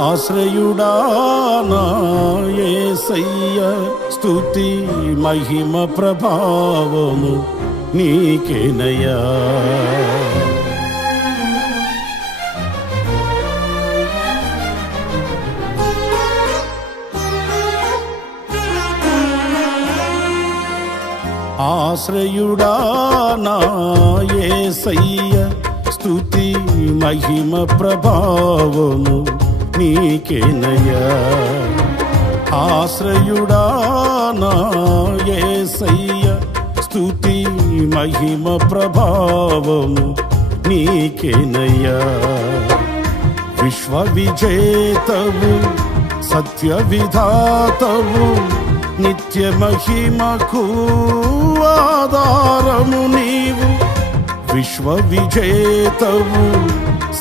ఆశ్రయుడా నా యేసయ్య స్తుతి మహిమ ప్రభావము నీకేనయ్యా. ఆశ్రయుడా నా యేసయ్య స్తుతి మహిమ ప్రభావము నీకేనయ్యా. ఆశ్రయుడా నా యేసయ్య స్తుతి మహిమ ప్రభావము నీకేనయ్యా. విశ్వ విజేతవు సత్య విధాతవు నిత్య మహిమకు ఆధారము నీవు. విశ్వ విజేతవు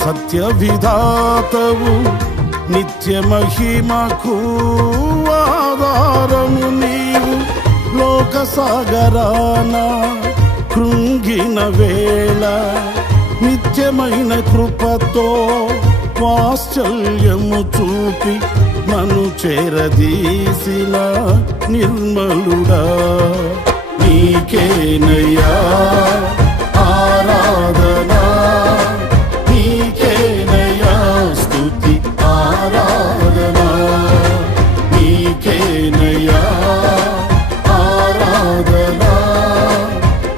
సత్య విధాతవు నిత్య మహిమకు ఆధారము నీవు. లోక సాగరాన కృంగిన వేళ నిత్యమైన కృపతో వాత్సల్యము చూపి నన్ను చేరదీసిన నిర్మలుడా నీకేనయ్యా ఆరాధనా. నీకేనయ్యా స్తుతి ఆరాధనా. నీకేనయ్యా ఆరాధనా.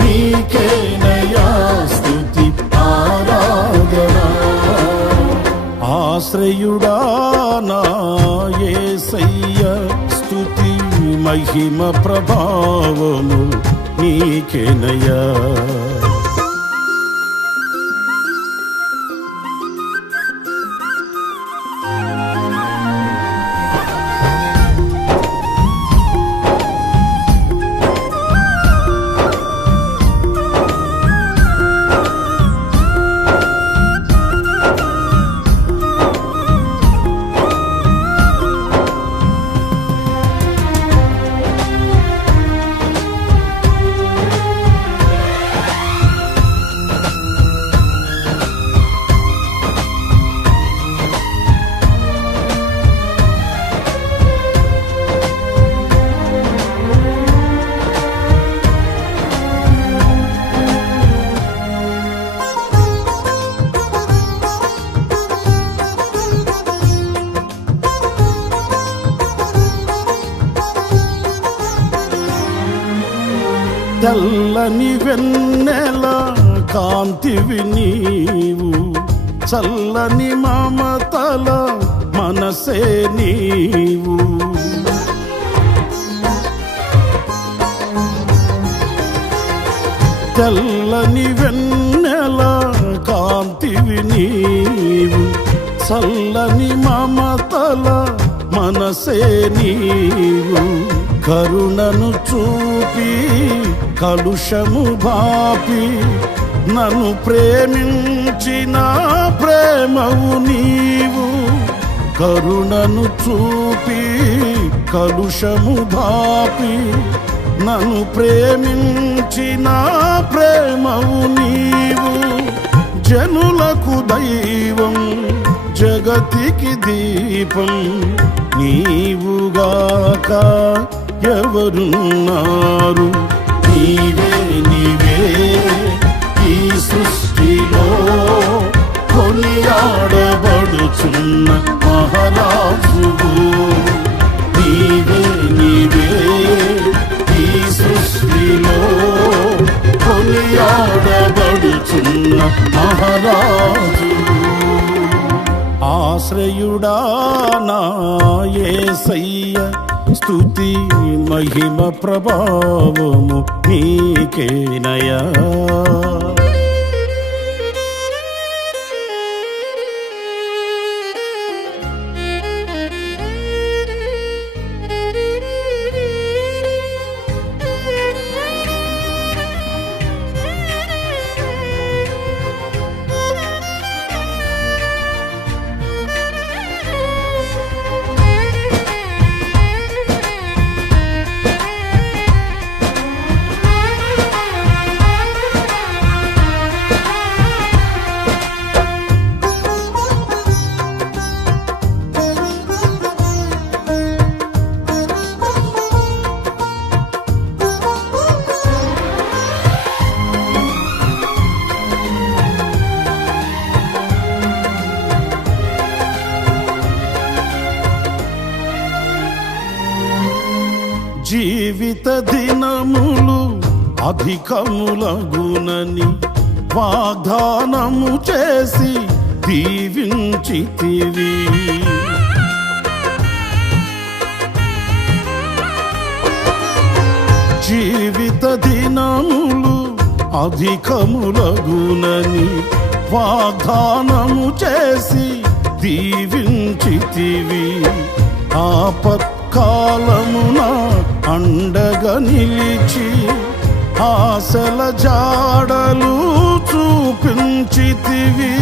నీకేనయ్యా స్తుతి ఆరాధనా. ఆశ్రయుడా నా యేసయ్య స్తుతి మహిమ ప్రభావము నీకేనయ్యా. తెల్లని వెన్నెల కాంతివి నీవు. చల్లని మమతల మనసే నీవు. తెల్లని వెన్నెల కాంతివి నీవు. చల్లని మమతల మనసే నీవు. కరుణను చూపి కలుషము బాపి నన్ను ప్రేమించిన ప్రేమవు నీవు. కరుణను చూపి కలుషము బాపి నన్ను ప్రేమించిన ప్రేమవు నీవు. జనులకు దైవం జగతికి దీపం నీవుగాక ఎవరున్నారు. నీవే నీవే ఈ సృష్టిలో కొనియాడబడుచున్న మహారాజువు. నీవే నీవే ఈ సృష్టిలో కొనియాడబడుచున్న మహారాజువు. ఆశ్రయుడా నా యేసయ్య స్తుతి మహిమ ప్రభావము నీకేనయ్యా. జీవిత దినములు అధికములగునని వాగ్దానము చేసి దీవించితివి. జీవిత దినములు అధికములగునని వాగ్దానము చేసి దీవించితివి. ఆపత్కాలమున అండగా నిలిచి ఆశల జాడలు చూపించితివి.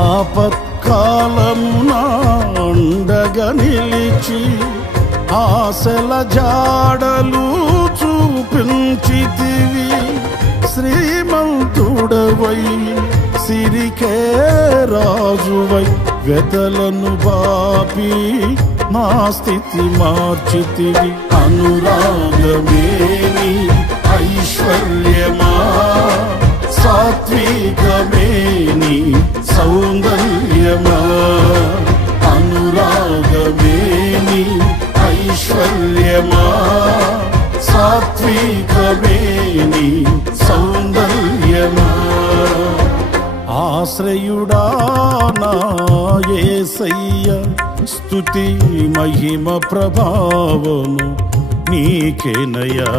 ఆపత్కాలమున అండగా నిలిచి ఆశల జాడలు చూపించితివి. శ్రీమంతుడవై సిరికే రాజువై వెతలను బాపి నా స్థితి మార్చితివి. అనురాగమేని ఐశ్వర్యమా సాత్వికమేని సౌందర్యమా. అనురాగమేని ఐశ్వర్యమా సాత్వికమేని సౌందర్యమా. ఆశ్రయుడా నా యేసయ్య స్తుతి మహిమ ప్రభావము నీకేనయ్యా.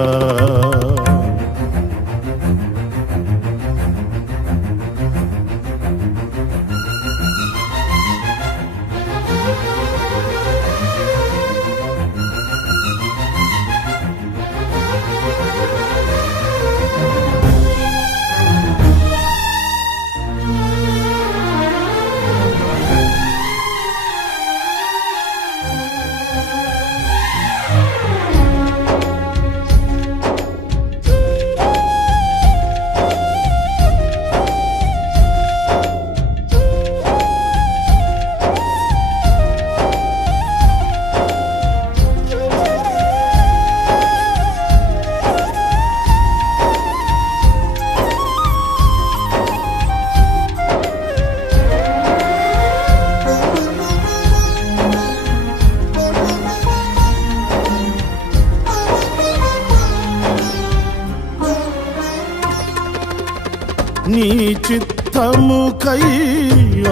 నీ చిత్తముకై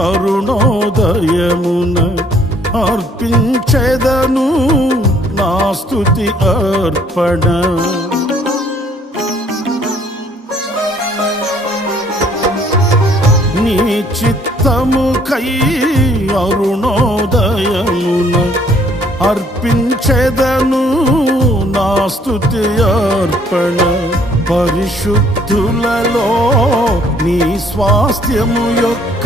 అరుణోదయమున అర్పించెదను నా స్తుతి అర్పణ. నీ చిత్తముకై అరుణోదయమున అర్పించెదను నా స్తుతి అర్పణ. పరిశుద్ధులలో నీ స్వాస్థ్యము యొక్క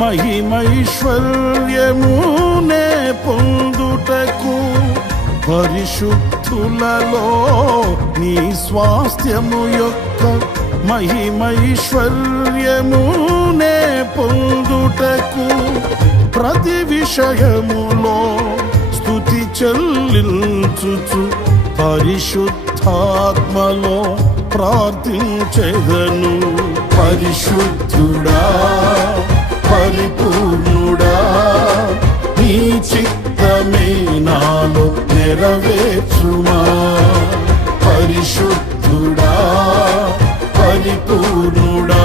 మహిమైశ్వర్యమునే పొందుటకు. పరిశుద్ధులలో నీ స్వాస్థ్యము యొక్క మహిమైశ్వర్యమునే పొందుటకు. ప్రతి విషయములో స్తుతి చెల్లించుచు పరిశుద్ధాత్మలో ప్రార్థించెదను. పరిశుద్ధుడా పరిపూర్ణుడా నీ చిత్తమే నాలో నెరవేర్చుమా. పరిశుద్ధుడా పరిపూర్ణుడా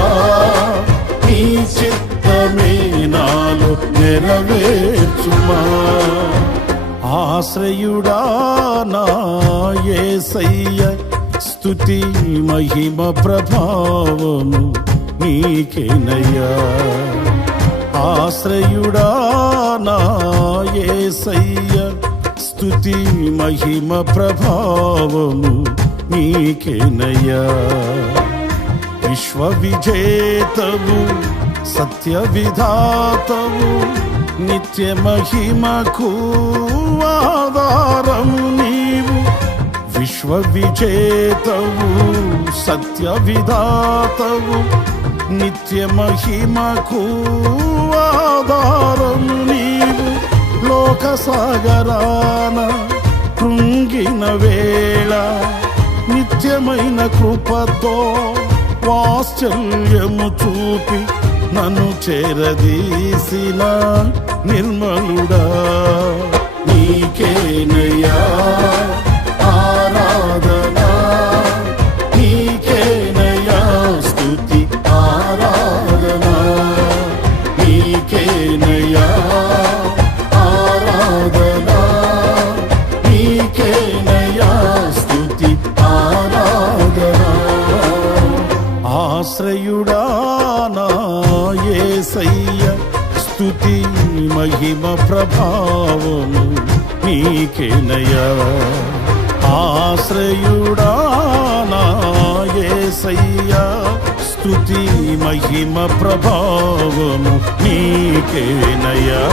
నీ చిత్తమే నాలో నెరవేర్చుమా. ఆశ్రయుడా నా యేసయ్య స్తుతి మహిమ ప్రభావము నీకేనయ్యా. ఆశ్రయుడా నా యేసయ్య స్తుతి మహిమ ప్రభావము నీకేనయ్యా. విశ్వ విజేతవు సత్య విధాతవు నిత్య మహిమకు ఆధారము నీవు. విశ్వ విజేతవు సత్య విధాతవు నిత్య మహిమకు ఆధారము నీవు. లోక సాగరాన కృంగిన వేళ నిత్యమైన కృపతో వాత్సల్యము చూపి నన్ను చేరదీసిన నిర్మలుడా నీకేనయ్యా ఆశ్రయుడా నా యేసయ్య స్తుతి మహిమ ప్రభావము నీకేనయ్యా ఆశ్రయుడా నా యేసయ్య స్తుతి మహిమ ప్రభావము నీకేనయ్యా